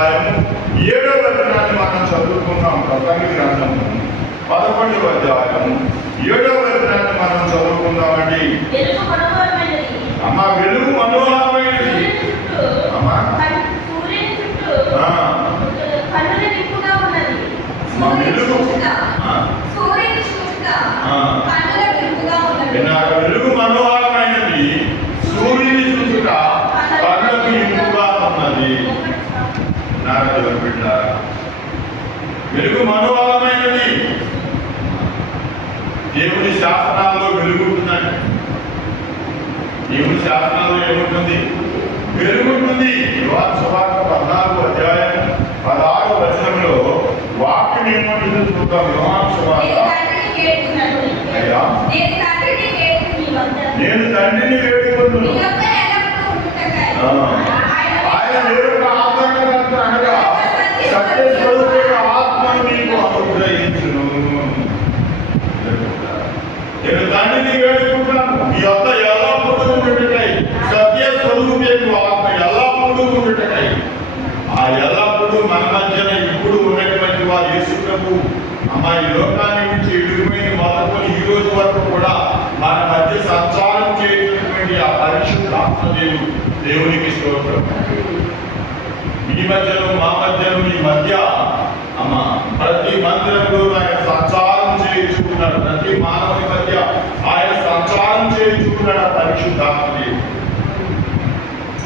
అధ్యాయము 7వ వచనాన్ని మనం చదువుకున్నాం. ప్రసంగి గ్రంథము 11వ అధ్యాయము 7వ వచనాన్ని మనం చదువుకుందామండి. అమ్మ వెలుగు మనోహరమైనది. అమ్మ వెలుగు మనోహరమైనది, సూర్యుని చూచుట కన్నులకు ఇంపుగా ఉన్నది. వెలుగు మనోహరమైనది. దేవుని శాసనాల్లో వెలుగుంటుందండి. దేవుని శాసనాల్లో ఏముంటుంది? వెలుగుంటుంది. యోహాను సువార్త 14వ అధ్యాయం 16వ వచనంలో వాక్యం ఏముంటుందో చూద్దాం. యోహాను సువార్త. అయ్యా నేను తండ్రిని వేడుకుంటున్నాను, ఆయన దేవుడు ఆదరణకర్త అనగా సత్య స్వరూపమైన ఆత్మను మీకు అనుగ్రహించును. నేను తండ్రిని వేడుకుంటున్నాను, మీ వద్ద ఎల్లప్పుడూ ఉండుటకై, సత్య స్వరూపమైన ఆత్మ ఎల్లప్పుడూ ఉండుటకై. ఆ ఎల్లప్పుడూ మన మధ్యన ఇప్పుడు ఉన్నటువంటి వారు యేసు ప్రభు అమ్మ ఈ లోకాన్ని నుంచి ఎడుగుమైన మొదలుకొని ఈ రోజు వరకు కూడా మన మధ్య సంచారం చేసినటువంటి ఆ పరిశుద్ధ ఆత్మదేవుడు దేవునికి స్తోత్రం. మీ మధ్యలో మా మధ్యలో ఈ మధ్య అమ్మ ప్రతి మందిరంలో ఆయన సంచారం చేయించుకున్నాడు. ప్రతి మానవుని మధ్య ఆయన సంచారం చేయించుకున్నాడు ఆ పరిశుద్ధ ఆత్మదేవుడు.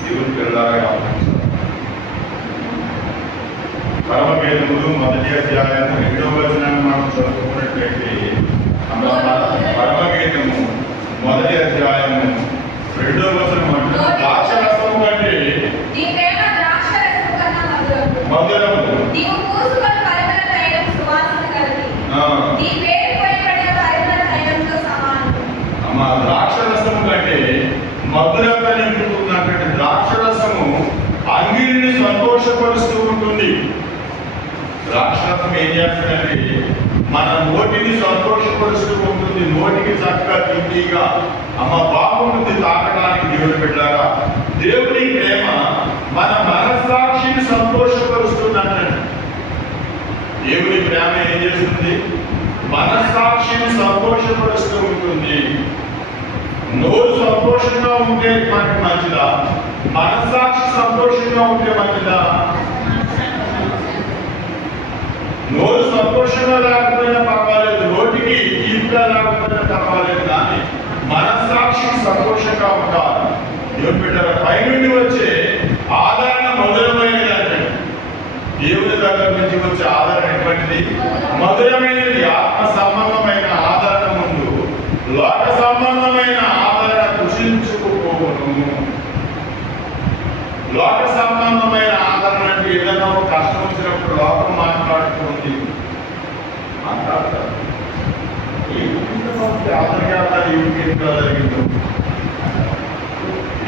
దేవుని పిల్లలారా పరమగీతములు 1వ అధ్యాయం 2వ వచనాన్ని మనం చదువుకున్నట్లయితే పరమగీతము 1వ అధ్యాయము 2వ వచనం అంటే ద్రాక్షరసము కంటే మధురము, ద్రాక్షరసము కంటే మధురంగా నింపుతున్నటువంటి ద్రాక్షరసము అంగిరిని సంతోషపరుస్తూ ఉంటుంది. ద్రాక్షరసం ఏం చేస్తుందంటే మన నోటిని సంతోషపరుస్తూ ఉంటుంది. నోటికి చక్కగా తిండిగా అమ్మ బాగుంటుంది తాకడానికి. దేవుని బిడ్డలారా దేవుని ప్రేమ మన మనస్సాక్షిని సంతోషపరుస్తుందంటే దేవుని ప్రేమ ఏం చేస్తుంది? మనస్సాక్షిని సంతోషపరుస్తూ ఉంటుంది. నోరు సంతోషంగా ఉంటే మనకి మంచిదా? మనస్సాక్షి సంతోషంగా ఉంటే మంచిదా? నోరు సంతోషంగా లేకపోయినా పర్వాలేదు, నోటికి తీపిగా లేకపోయినా పర్వాలేదు, కానీ మనస్సాక్షికి సంతోషంగా ఉండాలి. దేవుని బిడ్డల పైనుండి వచ్చే ఆదరణ మధురమైనది అంటే దేవుని దగ్గర నుంచి వచ్చే ఆదరణ ఎటువంటిది? మధురమైనది. ఆత్మ సంబంధమైన ఆదరణ ముందు లోక సంబంధమైన ఆదరణ కృషించుకుపోవను. లోక సంబంధమైన ఆదరణ అంటే ఏదైనా కష్టం వచ్చినప్పుడు లోకం మాట్లాడుతుంది, మాట్లాడతారు. ఆదరణ ఏమిటో జరిగిందో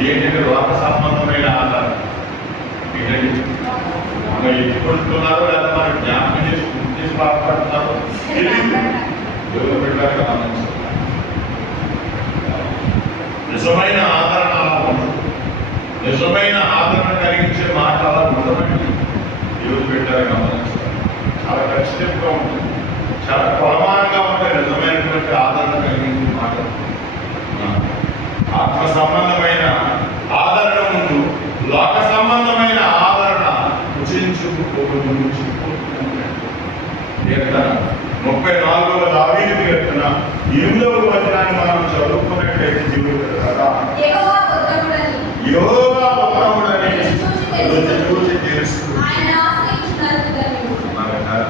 ఏంటంటే లోక సంబంధమైన ఆదరణ ఏంటండి? మనం ఎత్తుకుంటున్నారో లేదా మనం జ్ఞాపకం చేసి మాట్లాడుతున్నారో తెలియదు. దేవుని బిడ్డలారా గమనించాలి. నిజమైన ఆదరణ అలా ఉండదు. నిజమైన ఆదరణ కలిగించే మాట అలా ఉండదండి. దేవుని బిడ్డలారా గమనించాలి. చాలా ఖచ్చితంగా ఉంటుంది, చాలా ప్రమాణంగా ఉంటాయి నిజమైనటువంటి ఆదరణ కలిగించే మాట. ఆత్మ సంబంధమైన ఆదరణ ముందు లోక సంబంధమైన ఆదరణ రుచించుకుపోతుంది. కీర్తన 34వ దావీదు కీర్తన 8వ వచనాన్ని మనం చదువుకున్నట్లయితే దేవుడు కదా యెహోవా ఉత్తముడని రుచి చూసి తెలుస్తుంది.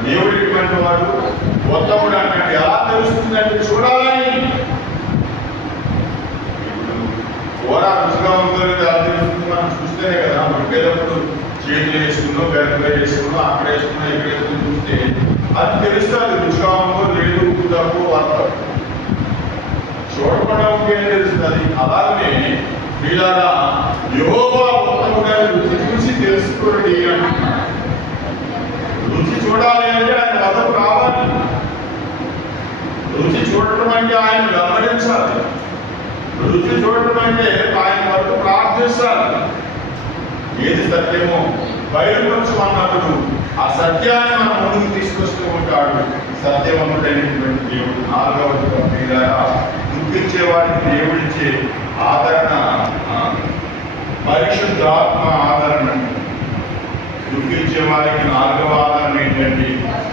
దేవుడు ఎటువంటి వాడు? ఉత్తముడు అంటే ఎలా తెలుస్తుందంటే చూడాలని. కూర రుచిగా ఉందో ఎలా తెలుస్తుంది? మనం చూస్తేనే కదా. ఉడికేటప్పుడు చేతులు వేసుకున్నా, బెరకలో వేసుకున్నా, అక్కడ వేసుకున్నా, ఇక్కడ వేసుకుని చూస్తే అది తెలుస్తుంది రుచిగా ఉందో లేదు, ఉప్పు తక్కువ వాడతారు. చూడకుండా ఉంటే తెలుస్తుంది. అలాగనే వీళ్ళ యెహోవా ఉత్తముడని రుచి చూసి తెలుసుకోండి అంటున్నారు. రుచి చూడాలి అంటే ఆయన వద్దకు రావాలి. రుచి చూడటం అంటే ఆయన గమనించాలి. రుచి చూడటం అంటే ఆయన వరకు ప్రార్థించాలి. ఏది సత్యమో బయలుపరచమన్నప్పుడు ఆ సత్యాన్ని మన ముందుకు తీసుకొస్తూ ఉంటాడు సత్యవంతుడైనటువంటి దేవుడు. 4వ ప్రియులారా, దుఃఖించే వారికి దేవుడిచ్చే ఆదరణ పరిశుద్ధాత్మ ఆదరణ. దుఃఖించే వారికి 4వ ఆదరణ ఏంటంటే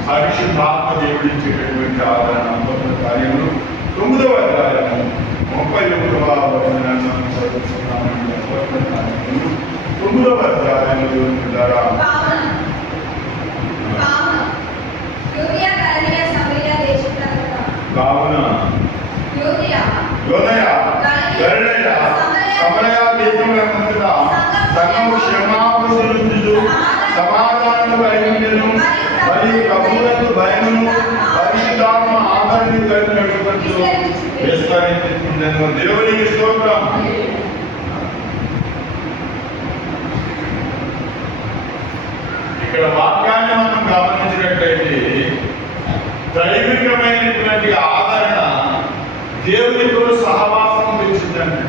పరిశుద్ధాత్మ దేవుడిచ్చేటటువంటి ఆదరణ. అద్భుత కార్యములు 9వ అధ్యాయము 31వ వచనాన్ని మనం చదువుతున్నామండి. అద్భుత కార్యములు 9వ అధ్యాయంలో ద్వారా కావున యోదయ గలిలయ సమరయ దేశములంతటా సంఘము క్షమాపణలు సమాధానము కలిగినను మరియు ప్రభువులకు భయమును పరిశుద్ధాత్మ ఆదరణ కలిగినటువంటి విస్తరించుచుండెను. దేవునికి స్తోత్రం. ఇక్కడ వాక్యాన్ని మనం గమనించినట్లయితే దైవికమైనటువంటి ఆదరణ దేవునితో సహవాసం పెంచుతుందండి.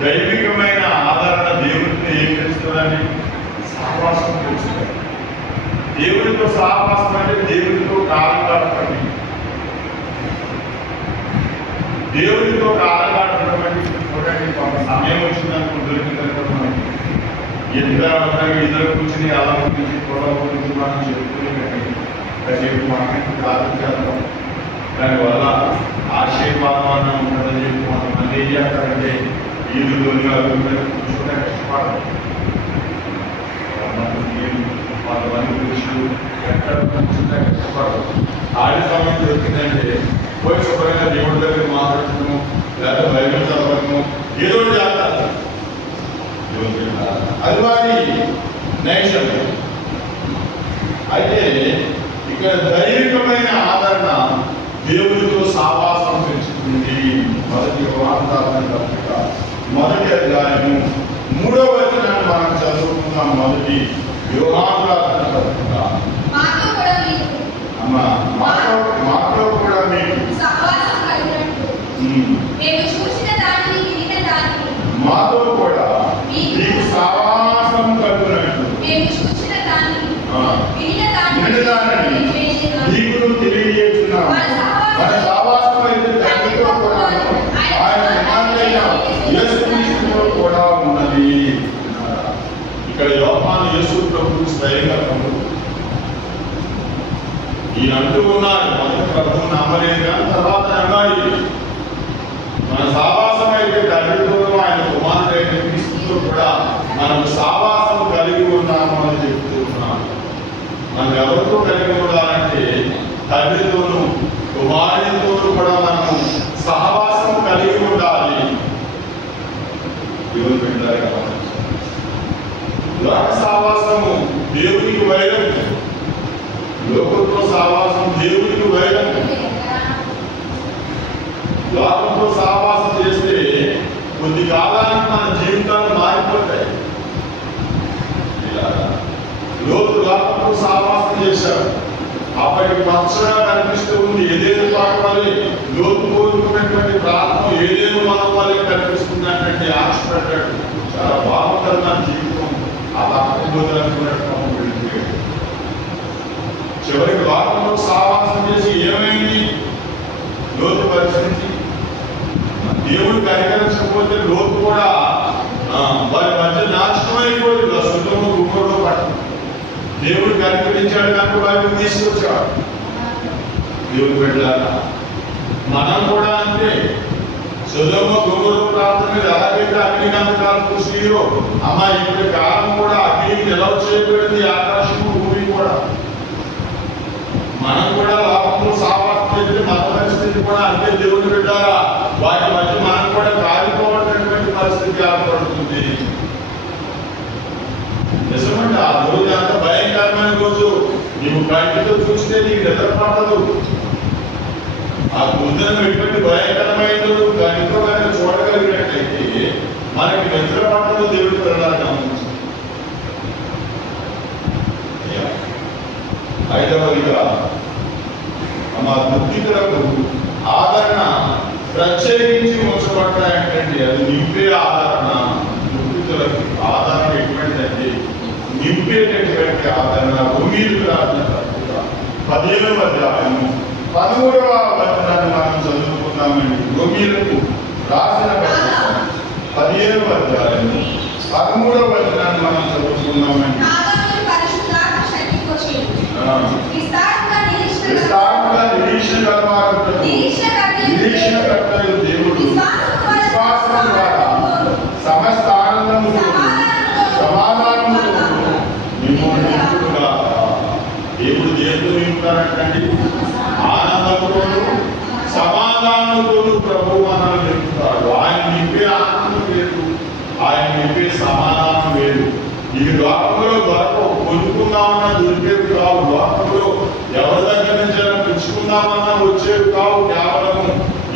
దైవికమైన ఆదరణ దేవునితో ఏం చేస్తుందని సహవాసం పెంచుతుంది. దేవునితో సహవాసం అంటే దేవునితో కాలం గడపండి. దేవునితో కాలం గడపడం అంటే చూడండి, కొంత సమయం వచ్చిందనుకో దొరికిందనుకోండి, ఇద్దరు కూర్చుని అలా గురించి గొడవ గురించి మనం చెప్పుకునేటట్టు కాసేపు మనం కాలం చేద్దాం. దానివల్ల ఆశీర్వాదం ఉంటుందని చెప్పి కొంతమంది ఏం చేస్తారంటే ఈదులోని కూర్చుంటే కష్టపడదు. కొంతమంది పురుషులు ఎక్కడ కూర్చుంటే కష్టపడదు. ఖాళీ సమయం దొరికిందంటే పోయి శుభ్రంగా దేవుడి దగ్గర మాట్లాడటము లేదా బైబిల్ చదవడము ఏదో చేస్తారు. అది వారి నైషం. అయితే ఇక్కడ దైవికమైన ఆదరణ దేవుడితో సావాసం పెంచుతుంది. మొదటి పత్రిక 1వ అధ్యాయము 3వ వచనాన్ని మనం చదువుకుందాం. మొదటి యోహాను రాసిన పత్రిక. మాతో కూడా మీకు మాతో కూడా మీకు సావాసం కలుగునట్లు వినదానని నీకు తెలియజేస్తున్నాను. మన సావాసం అయితే తండ్రితో కూడా ఆయన కుమారుడైన యేసుక్రీస్తుతో కూడా ఉన్నది. ఇక్కడ యోహాను యేసు ప్రభువుకు స్వయంగా ప్రభువు ఈయన అంటూ ఉన్నారు. మొదటి ప్రభువుని నమ్మలేదు కానీ తర్వాత నమ్మాలి. మన సావాసం అయితే తండ్రితోనూ ఆయన కుమారుడైన క్రీస్తుతో కూడా మనం సావాసం కలిగి ఉన్నాము అని చెప్తూ ఉన్నాం. మనం ఎవరితో కలిగి ఉండాలంటే తండ్రితోనూ కుమారుడితోనూ కూడా మనము సహవాసం కలిగి ఉండాలి. దేవుని బిడ్డలారా గమనించండి. లోక సహవాసము దేవునికి వైరం, లోకంతో సహవాసం దేవునికి వైరం. లోకంతో సహవాసం చేస్తే కొద్ది కాలానికి మన జీవితాలు మారిపోతాయి. లోకంతో సహవాసం చేశారు, అప్పటికి పచ్చగా కనిపిస్తూ ఉంది. ఏదేను పాటవాలి లోతు కోరుకున్నటువంటి ప్రాంతం ఏదేను మనం వాళ్ళకి కనిపిస్తుంది అంటే ఆశపడ్డాడు. చాలా బాగుంటుంది నా జీవితం. ఆ పక్కన చివరికి లోకంలో సహవాసం చేసి ఏమైంది లోతు పరిస్థితి? దేవుడు కనికరించకపోతే లోతు కూడా వారి మధ్య నాశనమైపోయింది. సుఖము గుమ్మలో పట్టు దేవుడు కనికరించాడు కనుక వారిని తీసుకొచ్చాడు. దేవుడు పెట్టారా? మనం కూడా అంతే. సుధమ గుమ్మలో ప్రాంతం మీద ఎలాగైతే అగ్నిగంధకాలు పూసియో అమ్మ ఇప్పుడు కాలం కూడా అగ్నికి నిలవ చేయబడింది. ఆకాశము భూమి కూడా మనం కూడా లోకంలో సావాసం చేస్తే మన పరిస్థితి కూడా అంతే. దేవుడు పెట్టారా? వాటి మధ్య మనం కూడా కాలిపోవటటువంటి పరిస్థితి ఏర్పడుతుంది. నిజమంటే ఆ రోజు అంత భయంకరమైన రోజు. నీవు కంటితో చూస్తే నీకు నిద్ర పడదు. ఆ బుద్ధులను ఎటువంటి భయంకరమైన కంటితో కనుక చూడగలిగినట్లయితే మనకి నిద్ర పడదు. దేవుడు పిల్లలు గమనించండి. 5వదిగా మా దుఃఖితులకు ఆదరణ ప్రత్యేకించి ఉంచబడ్డాయంటే అది నింపే ఆదరణ. దుఃఖితులకు ఆదరణ ఎటువంటిదంటే నింపేటటువంటి ఆదరణ. రోమీయులకు రాసిన పత్రిక 15వ అధ్యాయము 13వ వచనాన్ని మనం చదువుకుందామండి. రోమీయులకు రాసిన పత్రిక 15వ అధ్యాయము 13వ వచనాన్ని మనం చదువుకుందామండి. విస్తారంగా నిరీక్షణకర్తయు దేవుడు విశ్వాసం ద్వారా సమస్త ఆనందముతో సమాధానముతో మిమ్మల్ని నింపుడుగాక. దేవుడు దేంతో నింపుతారంటండి? ఆనందముతోను సమాధానంతోను ప్రభువు మనల్ని నింపుతాడు. ఆయన నింపే ఆనందం లేదు, ఆయన నింపే సమాధానం లేదు. ఈ లోకంలో దొరకవు, కొనుక్కుందామన్నా దొరికేవి కావు. లోకంలో ఎవరి దగ్గర నుంచి పుచ్చుకుందామన్నా వచ్చేవి కావు. కేవలము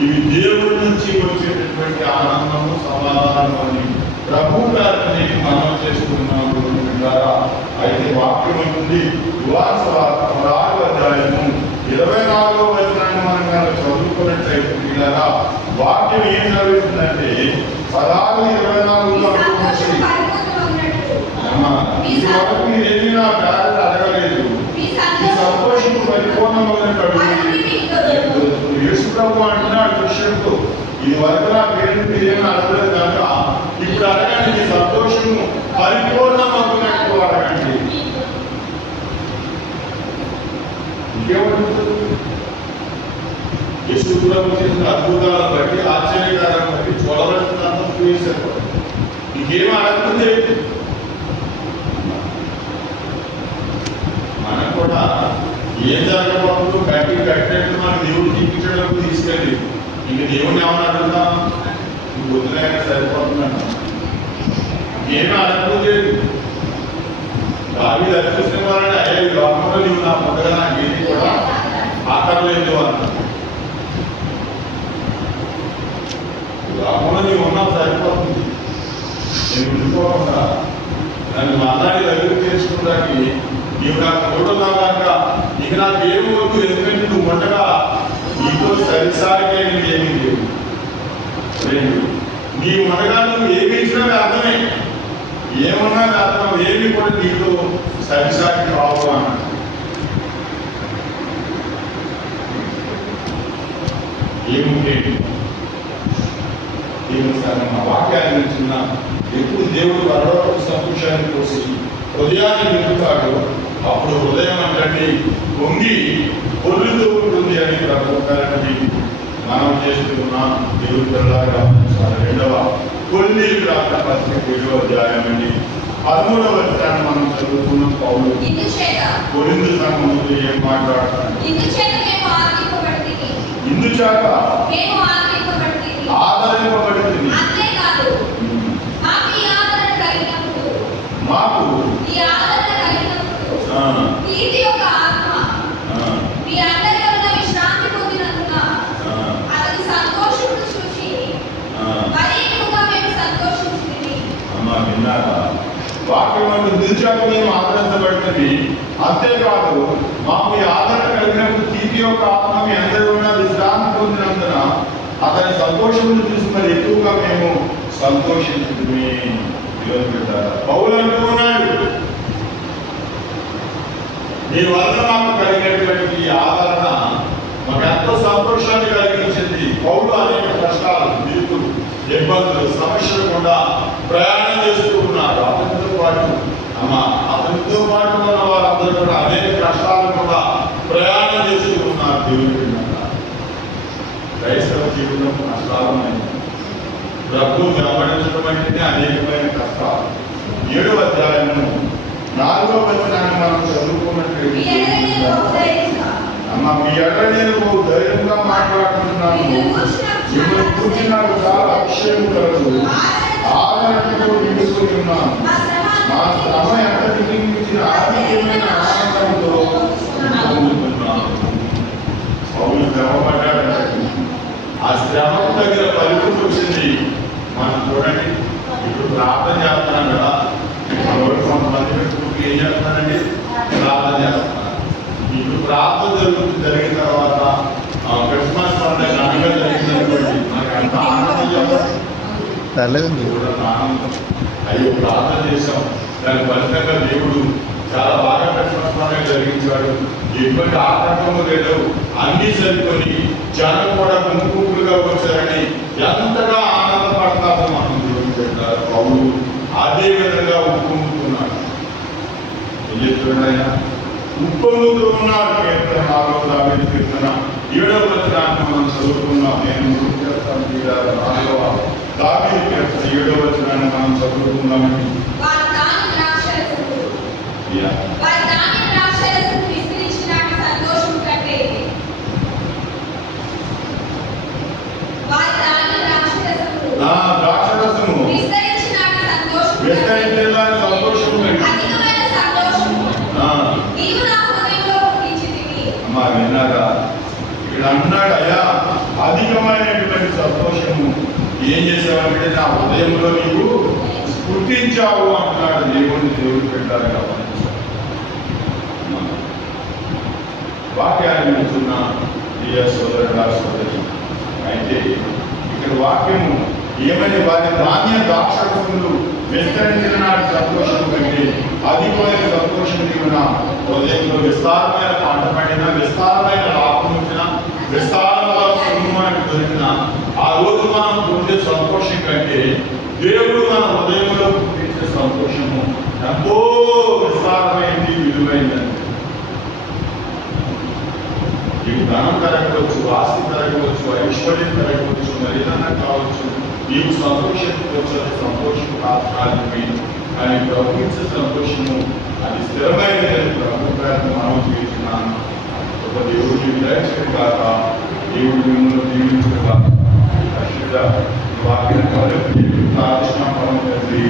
ఇవి దేవుడి నుంచి వచ్చేటటువంటి ఆనందము, సమాధానం అని ప్రభు గారిని మనం చేసుకున్నాము ద్వారా. అయితే వాక్యం ఉంటుంది, యోహాను సువార్త 16వ అధ్యాయము 24వ వచనాన్ని మనం కనుక చదువుకున్నట్లయితే ఇలా వాక్యం ఏం జరుగుతుందంటే 16:24 ఇది వరకు మీరేమీ నా పేరు అడగలేదు, ఈ సంతోషం పరిపూర్ణమైనట్టు యేసు ప్రభు అంటున్నాడు శిష్యులతో, ఇది వరకు నా పేరు మీరేమీ అడగలేదు కనుక ఇప్పుడు అడగండి, ఈ సంతోషము పరిపూర్ణమవుతున్నట్టు అడగండి. ఇంకేమంటుంది? యేసు ప్రభు చేసిన అద్భుతాలను బట్టి, ఆశ్చర్యకారాలను బట్టి చూడవలసినంత చూసేసారు. ఇంకేమీ అడగకుండా మనం కూడా ఏం జరగబోతుందో కట్టినట్టు మన దేవుడు చూపించడానికి తీసుకెళ్ళి ఇంక దేవుడిని ఏమని అడుగుతాం? ఇంక వదిలేక సరిపోతున్నాను. ఏమీ అడగలేదు. దావీదు అర్పించిన వారంటే అయ్యే లోకంలో నీవు నా పొందగా నాకు ఏది కూడా ఆకరలేదు అన్నాడు. లోకంలో నీవు ఉన్నావు సరిపోతుంది, నేను ఉండిపోకుండా నన్ను మాట్లాడి దగ్గర చేసుకుంటానికి నీవు నాకు తోడున్నాక ఇక నాకు ఏమి వద్దు, ఎందుకంటే నువ్వు ఉండగా నీతో సరిసారిగా నీకు ఏమీ లేవు. నీ ఉండగా నువ్వు ఏమి ఇచ్చినా అర్థమే, ఏమన్నా అర్థం, ఏమి కూడా నీతో సరిసారి కావు అన్నాడు. ఏముంటే మా వాక్యాన్ని ఇచ్చిన ఎప్పుడు దేవుడు పరలోక సంతోషాన్ని కోసి హృదయాన్ని నింపుతాడు, అప్పుడు హృదయం అంటే పొంగి పొర్లుతూ ఉంటుంది అని ప్రభుత్వాన్ని మనం చేస్తున్నాం. దేవుడి పిల్లలాగా రెండవ కొరింథీయులకు రాసిన పత్రిక 7వ అధ్యాయం అండి 13వ వచనాన్ని మనం చదువుకున్నాం. పౌలు కొరింథీ సంఘముతో ఏం మాట్లాడుతున్నాడు? ఇందుచేత ఆదరింపబడింది, మాకు విన్నారా? వాక్యం నిలిచాక మేము ఆదరించబడినవి, అంతేకాదు మాకు ఈ ఆదరణ కలిగినప్పుడు తీపి యొక్క ఆత్మ మీ అందరూ ఉన్న విశ్రాంతి పొందినందున అతని సంతోషమును చూసి మరి ఎక్కువగా మేము సంతోషించుకుని. పౌలు అంటూ ఉన్నాడు, మీ వల్ల నాకు కలిగినటువంటి ఆదరణ మాకు ఎంతో సంతోషాన్ని కలిగించింది. పౌలు అనేక కష్టాలు, నిరుకులు, ఇబ్బందులు, సమస్యలు కూడా ప్రయాణం చేస్తూ ఉన్నారు. అతనితో పాటు ఉన్న వారందరూ కూడా అనేక కష్టాలు కూడా ప్రయాణం చేస్తూ ఉన్నారు. దేవుడి క్రైస్తవ జీవితం కష్టాలమైంది. ప్రభు వెంబడించడం అంటేనే అనేకమైన కష్టాలు. 7వ అధ్యాయము 4వ వచనాన్ని మనం చదువుకున్నట్లయితే, అమ్మ మీ ఎడల నేను ధైర్యంగా మాట్లాడుతున్నాను, మిమ్మల్ని గురించి నాకు చాలా అక్షయం కలదు, ఆదరణతో నిలుచుకుని ఉన్నాను, మా శ్రమ ఎంతటికి మించిన ఆరోగ్యమైన ఆనందంతో పొందుతున్నాను. పౌలు శ్రమపడ్డాడంటే ఆ శ్రమకు తగిన ఫలితం వచ్చింది. మనం చూడండి, ఇప్పుడు ప్రార్థన చేస్తున్నాం కదా, కొంతమంది పెట్టుకుంటూ ఏం చేస్తున్నారండి? ప్రార్థన చేస్తున్నారు. ఇప్పుడు ప్రార్థన జరిగిన తర్వాత క్రిస్మస్ పండుగ ఘనంగా జరిగిందనుకోండి, మనకి అంత ఆనందం చెప్పండి. ఆనందం, అయ్యో ప్రార్థన చేసాం, దాని ఫలితంగా దేవుడు చాలా బాగా క్రిస్మస్ పండుగ జరిగించాడు. ఎటువంటి ఆటంకము లేదు, అన్ని సరికొని జనం కూడా గుంపులుగా వచ్చారని ఎంతగా ఆనందపడతామో మనం దేవుడు చెప్పారు. పౌలు అదే విధంగా ఉప్పొంగుతున్నాడు. ఏం చెప్తున్నాడు ఆయన? ఉప్పొంగుతూ ఉన్నాడు. కీర్తన 4వ కీర్తన 7వ వచనాన్ని మనం చదువుకున్నాం. నేను గుర్తు చేస్తాను. 4వ దావీదు కీర్తన 7వ వచనాన్ని మనం చదువుకున్నామని. ద్రాక్షరసము విస్తరించిన సంతోషము అమ్మా విన్నారా? ఇక్కడ అన్నాడు, అయ్యా అధికమైనటువంటి సంతోషము ఏం చేసావంటే నా హృదయంలో నీవు పుట్టించావు అంటున్నాడు. దేవుడు పెట్టారు కాబట్టి వాక్యాన్ని వింటున్న ప్రియ సోదరుడా సోదరి, అయితే ఇక్కడ వాక్యము ఏమని? వారి ధాన్య ద్రాక్షరసములు విస్తరించిన నాటి సంతోషం కంటే అధికమైన సంతోషం నీవు నా హృదయంలో విస్తారమైన పంట పడిన, విస్తారమైన లాభం వచ్చిన, విస్తారంగా సొమ్మునికి దొరికిన ఆ రోజు మనం పొందే సంతోషం కంటే దేవుడు మన హృదయంలో పుట్టించే సంతోషము ఎంతో విస్తారమైంది, విలువైందని. నీకు ధనం కలగవచ్చు, ఆస్తి కలగవచ్చు, ఐశ్వర్యం కలగవచ్చు, మరేదన్నా కావచ్చు. నీకు సంతోషం వచ్చే సంతోషం కాదు, కానీ ప్రభు ఇచ్చే సంతోషము అది స్థిరమైనది. ప్రభు గారిని మనం చేస్తున్నాను. ఒక దేవుడిని దయచేయడం కాక, దేవుడు మిమ్మల్ని దీవించడం కాక, వాక్యం ప్రార్థన పరం తండ్రి